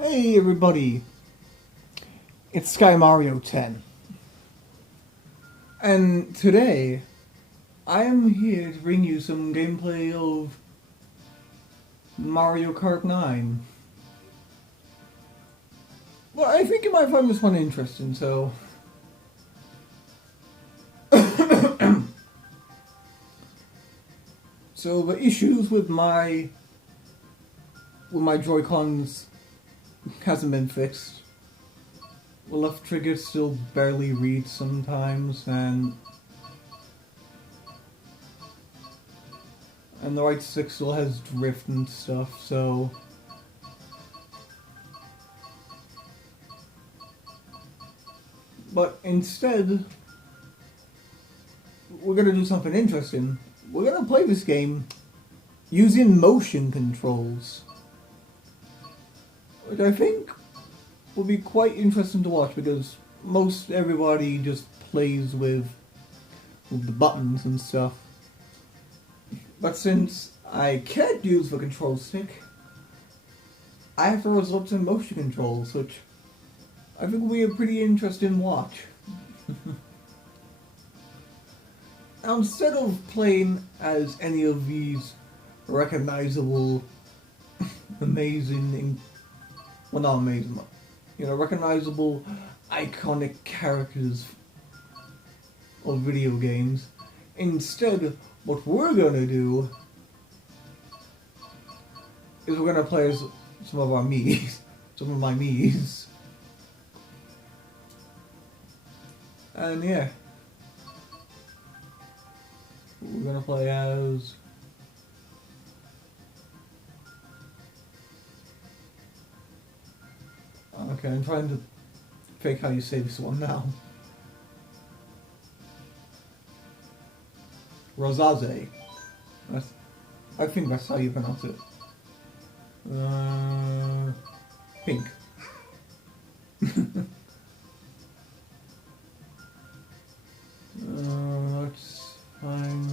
Hey everybody, it's Sky Mario 10, and today I am here to bring you some gameplay of Mario Kart 9. Well, I think you might find this one interesting, so... So the issues with my Joy-Cons hasn't been fixed. The left trigger still barely reads sometimes, and the right stick still has drift and stuff, so... But instead, we're gonna do something interesting. We're gonna play this game using motion controls, which I think will be quite interesting to watch because most everybody just plays with the buttons and stuff. But since I can't use the control stick, I have to resort to motion controls, which I think will be a pretty interesting watch. Now, instead of playing as any of these recognizable, amazing, well, not amazing, recognizable, iconic characters of video games, instead, what we're gonna do is we're gonna play as some of our Miis, some of my Miis. And yeah, we're gonna play as... Okay, I'm trying to fake how you say this one now. Rosaze. I think that's how you pronounce it. Pink. Let's find...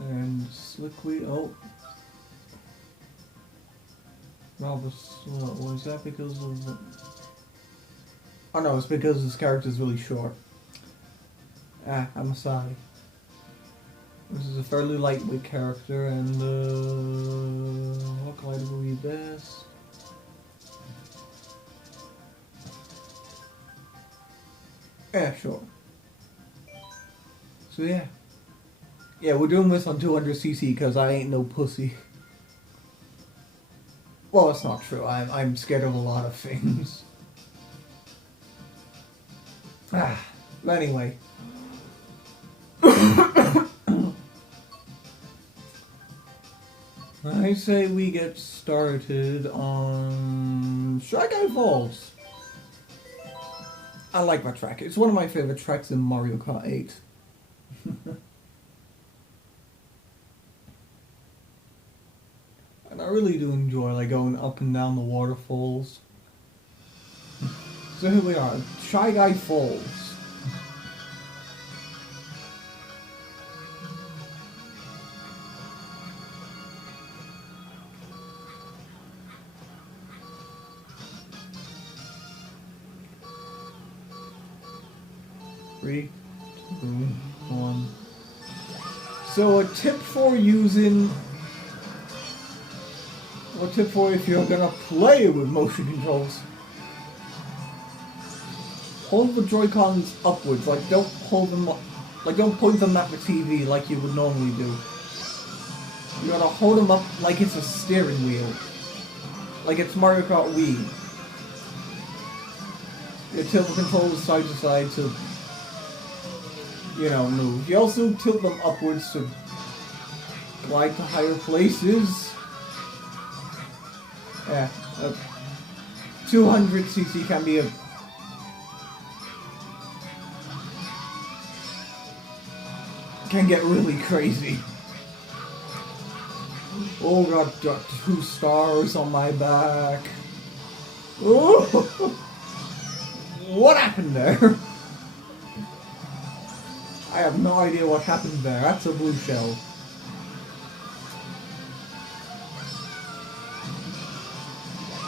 And Slickly, oh. Was that because of the... Oh no, it's because this character's really short. I'm sorry. This is a fairly lightweight character, and what glider will be best? Yeah, sure. So yeah. Yeah, we're doing this on 200cc because I ain't no pussy. Well, it's not true. I'm scared of a lot of things. But anyway. I say we get started on Shy Guy Falls. I like that track. It's one of my favorite tracks in Mario Kart 8. And I really do enjoy like going up and down the waterfalls. So here we are, Shy Guy Falls. Three, two, one. So a tip for if you're gonna play with motion controls, hold the Joy-Cons upwards, like don't hold them up, like don't point them at the TV like you would normally do. You gotta hold them up like it's a steering wheel, like it's Mario Kart Wii. You tilt the controls side to side to, move. You also tilt them upwards to glide to higher places. Yeah, 200cc can be can get really crazy. Oh god, got 2 stars on my back. Oh, what happened there? no idea what happened there. That's a blue shell.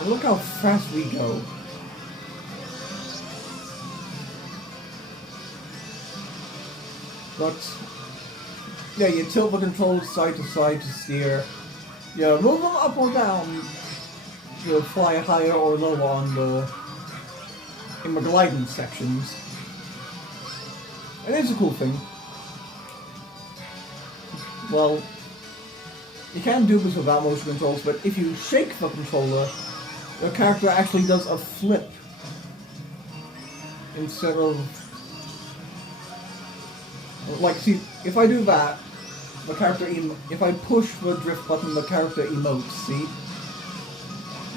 And look how fast we go. But yeah, you tilt the controls side to side to steer. Yeah, move them up or down. You fly higher or lower on in the gliding sections. It is a cool thing. Well, you can do this without motion controls, but if you shake the controller, the character actually does a flip instead of, like, see, if I do that, the character if I push the drift button, the character emotes, see?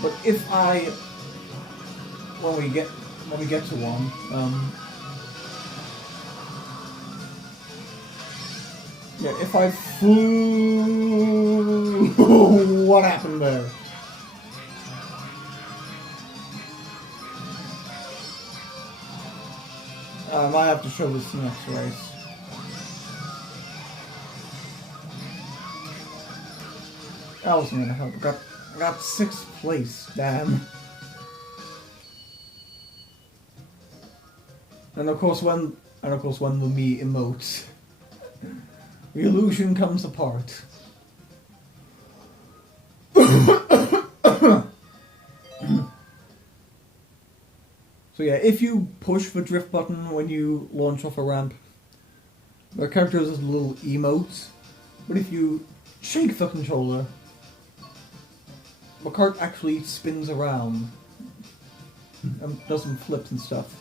But if I, when we get to one, yeah, if I flew, what happened there? I might have to show this next race. That wasn't gonna help. I got 6th place, damn. And of course when the me emotes, the illusion comes apart. So yeah, if you push the drift button when you launch off a ramp, the character does little emotes. But if you shake the controller, the kart actually spins around and does some flips and stuff.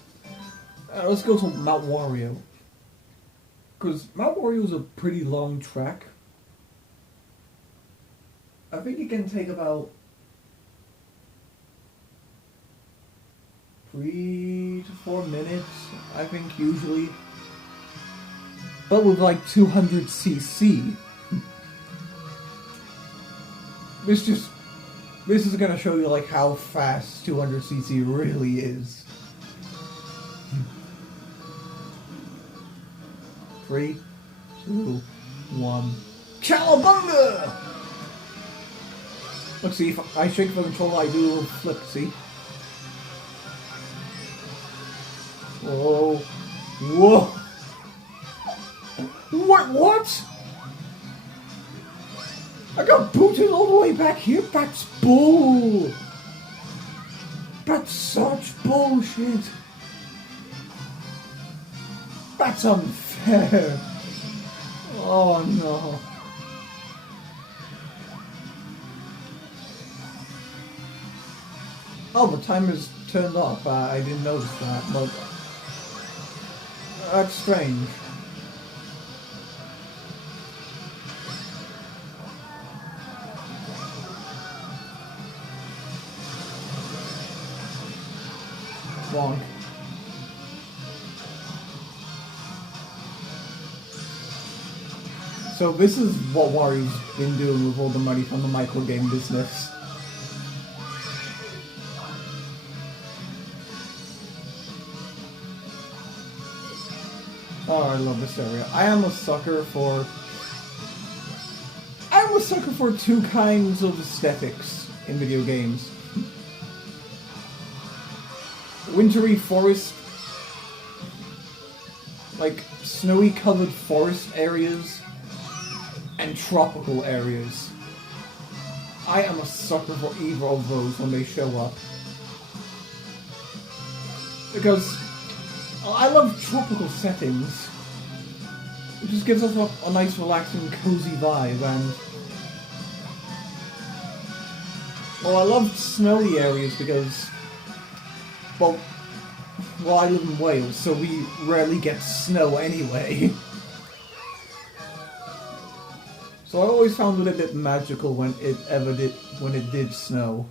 Let's go to Mount Wario. Because Mount Wario is a pretty long track. I think it can take about 3 to 4 minutes, I think, usually. But with like 200cc. This is gonna show you like how fast 200cc really is. 3, 2, 1. Cowabunga! Look, see, if I shake the controller, I do a little flip, see? Whoa. Whoa! What? I got booted all the way back here? That's bull! That's such bullshit! That's unfair! Oh no. Oh, the timer's turned off. I didn't notice that, but that's strange. Wrong. So this is what Wario's been doing with all the money from the micro game business. Oh, I love this area. I am a sucker for two kinds of aesthetics in video games. Wintry forest, like snowy covered forest areas, and tropical areas. I am a sucker for either of those when they show up. Because I love tropical settings. It just gives us a nice relaxing cozy vibe, and well, I love snowy areas because well, I live in Wales, so we rarely get snow anyway. So I always found it a bit magical when it did snow.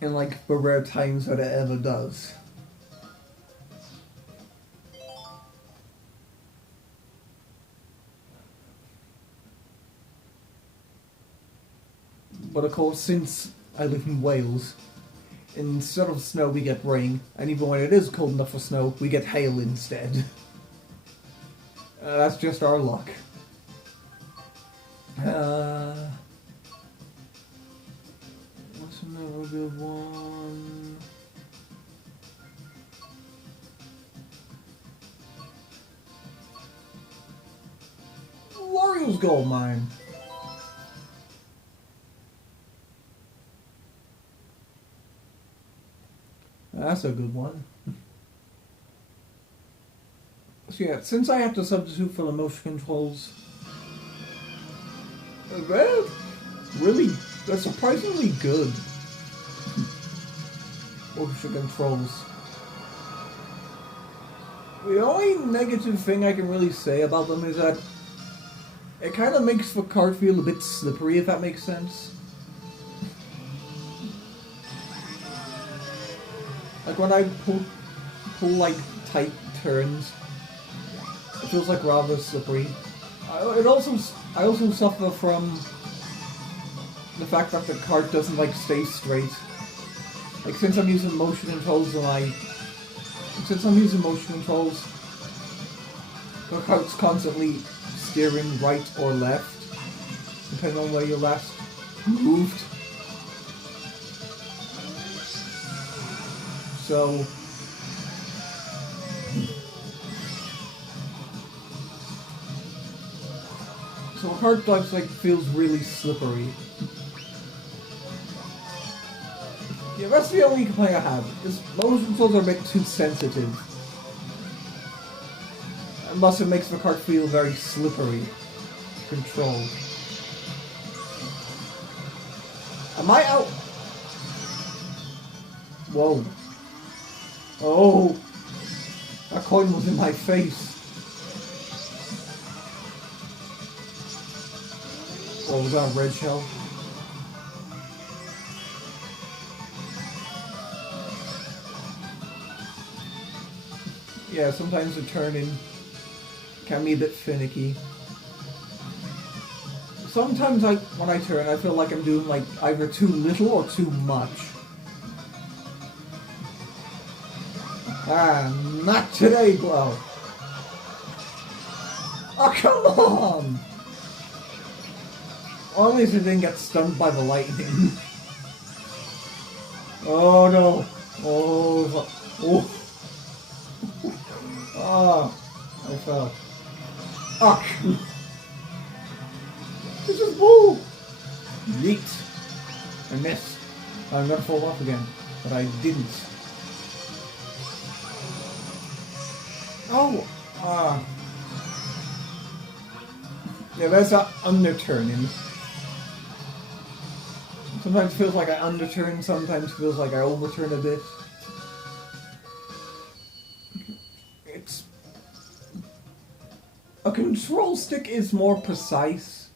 And like the rare times that it ever does. But of course, since I live in Wales, instead of snow we get rain, and even when it is cold enough for snow, we get hail instead. That's just our luck. What's another good one? Wario's Gold Mine. That's a good one. So yeah, since I have to substitute for the motion controls, they're surprisingly good motion controls. The only negative thing I can really say about them is that it kind of makes the kart feel a bit slippery, if that makes sense. Like when I pull like tight turns, it feels like rather slippery. I also suffer from the fact that the kart doesn't like stay straight. Like since I'm using motion controls, the kart's constantly steering right or left, depending on where you last moved. So a kart drive like feels really slippery. Yeah, that's the only complaint I have. Is motion controls are a bit too sensitive. Unless it makes the kart feel very slippery. Control. Am I out? Whoa. Oh! That coin was in my face. Oh, was that a red shell? Yeah, sometimes the turning can be a bit finicky. Sometimes when I turn, I feel like I'm doing like either too little or too much. Ah, not today, Blow. Oh, come on! Only if it didn't get stunned by the lightning. Oh no! Oh! Oh! Ah! I fell. Ugh! It's just bull! Yeet! I missed. I'm gonna fall off again, but I didn't. Oh! Ah! Yeah, there's that underturning. Sometimes it feels like I underturn, sometimes it feels like I overturn a bit. A control stick is more precise.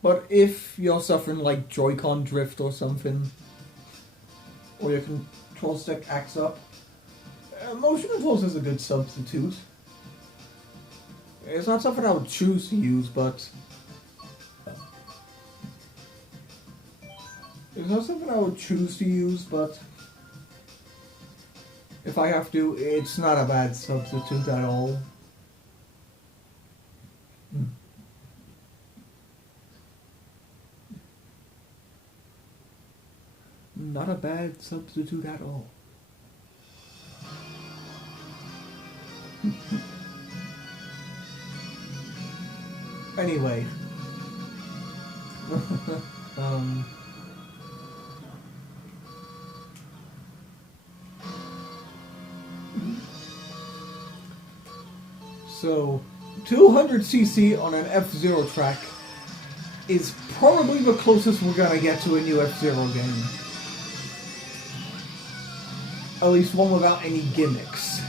But if you're suffering like Joy-Con drift or something, or your control stick acts up, motion controls is a good substitute. It's not something I would choose to use, but if I have to, it's not a bad substitute at all. Not a bad substitute at all. Anyway. So, 200cc on an F-Zero track is probably the closest we're gonna get to a new F-Zero game. At least one without any gimmicks.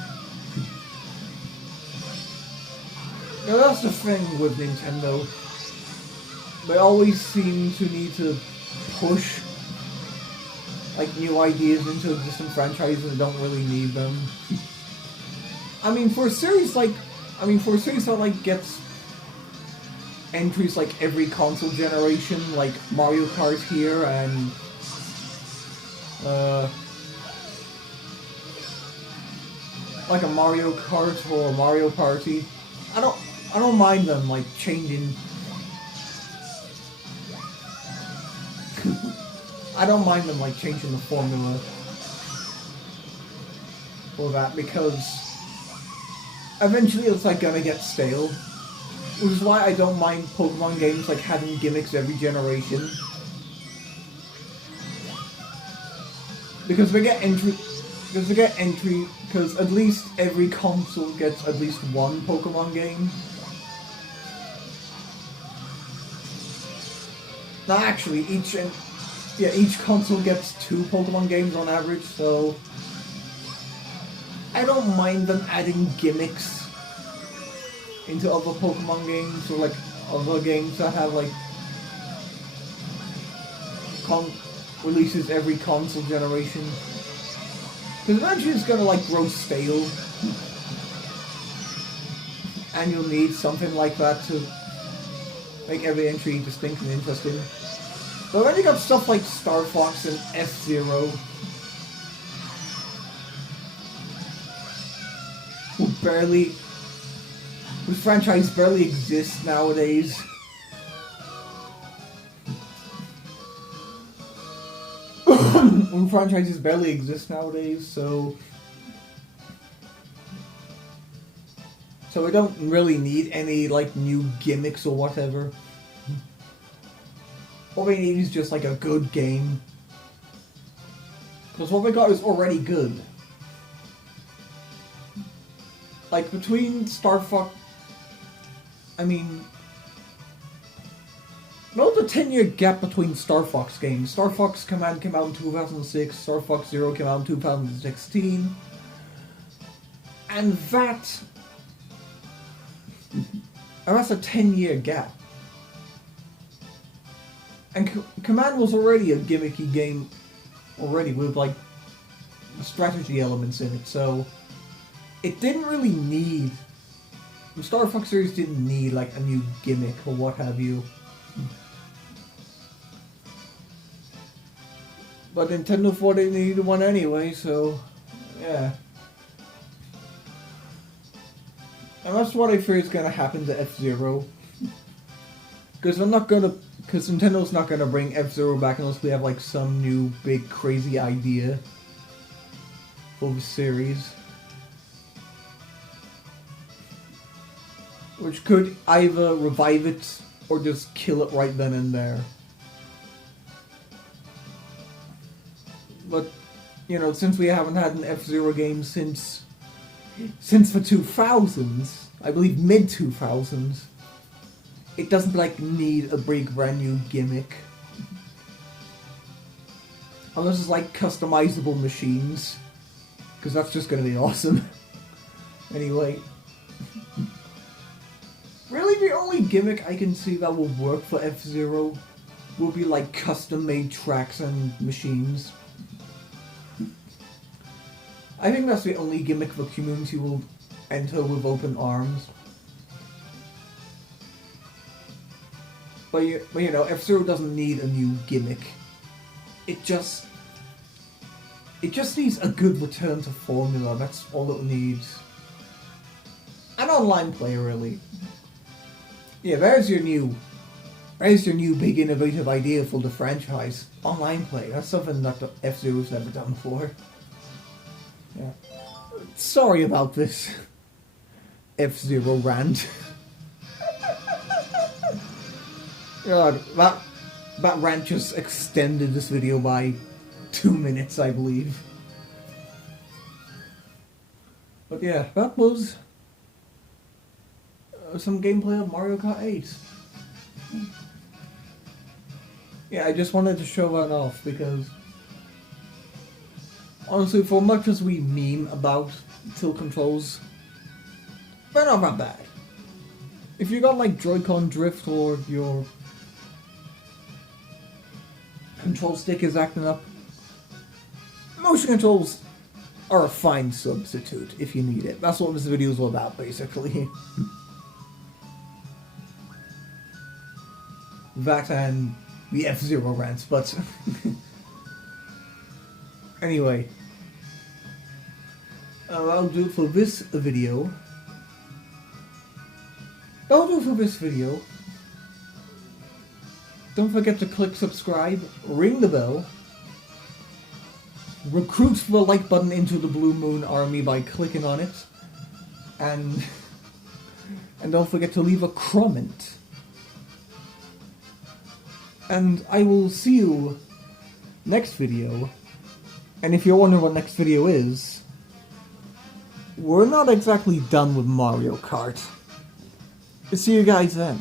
Now that's the thing with Nintendo. They always seem to need to push like new ideas into existing franchises and don't really need them. For a series that like gets entries like every console generation, like Mario Kart here and like a Mario Kart or a Mario Party. I don't mind them like changing. I don't mind them like changing the formula for that because eventually it's like gonna get stale. Which is why I don't mind Pokemon games like having gimmicks every generation. Because because at least every console gets at least one Pokemon game. No, actually, each console gets 2 Pokemon games on average, so I don't mind them adding gimmicks into other Pokemon games or like other games that have like releases every console generation. Because eventually it's gonna like grow stale. And you'll need something like that to make every entry distinct and interesting. But then you got stuff like Star Fox and F-Zero, whose franchise barely exists nowadays. When franchises barely exist nowadays, so we don't really need any like new gimmicks or whatever. What we need is just like a good game, because what we got is already good. Like between Star Fox, I mean, well, the 10-year gap between Star Fox games. Star Fox Command came out in 2006, Star Fox Zero came out in 2016. And that's a 10-year gap. And Command was already a gimmicky game already with like strategy elements in it, so it didn't really need, the Star Fox series didn't need like a new gimmick or what have you. But Nintendo thought they needed one anyway, so yeah. And that's what I fear is gonna happen to F-Zero. Because Nintendo's not gonna bring F-Zero back unless we have like some new big crazy idea for the series. Which could either revive it or just kill it right then and there. But, you know, since we haven't had an F-Zero game since the 2000s, I believe mid-2000s, it doesn't, like, need a big brand new gimmick. Unless it's, like, customizable machines. Because that's just gonna be awesome. Anyway. Really, the only gimmick I can see that will work for F-Zero will be, like, custom-made tracks and machines. I think that's the only gimmick the community will enter with open arms. But you know, F-Zero doesn't need a new gimmick. It just needs a good return to formula. That's all it needs. An online play, really. Yeah, there's your new big innovative idea for the franchise. Online play. That's something that F-Zero's never done before. Yeah. Sorry about this F-Zero rant. God, that rant just extended this video by 2 minutes, I believe. But yeah, that was some gameplay of Mario Kart 8. Yeah, I just wanted to show that off because honestly, for much as we meme about tilt controls, they're not that bad. If you got like Joy-Con drift or your control stick is acting up, motion controls are a fine substitute if you need it. That's what this video is all about, basically. That and the F-Zero rants, but Anyway, I'll do it for this video. Don't forget to click subscribe, ring the bell, recruit the like button into the Blue Moon Army by clicking on it, and don't forget to leave a comment. And I will see you next video. And if you're wondering what next video is, we're not exactly done with Mario Kart. See you guys then.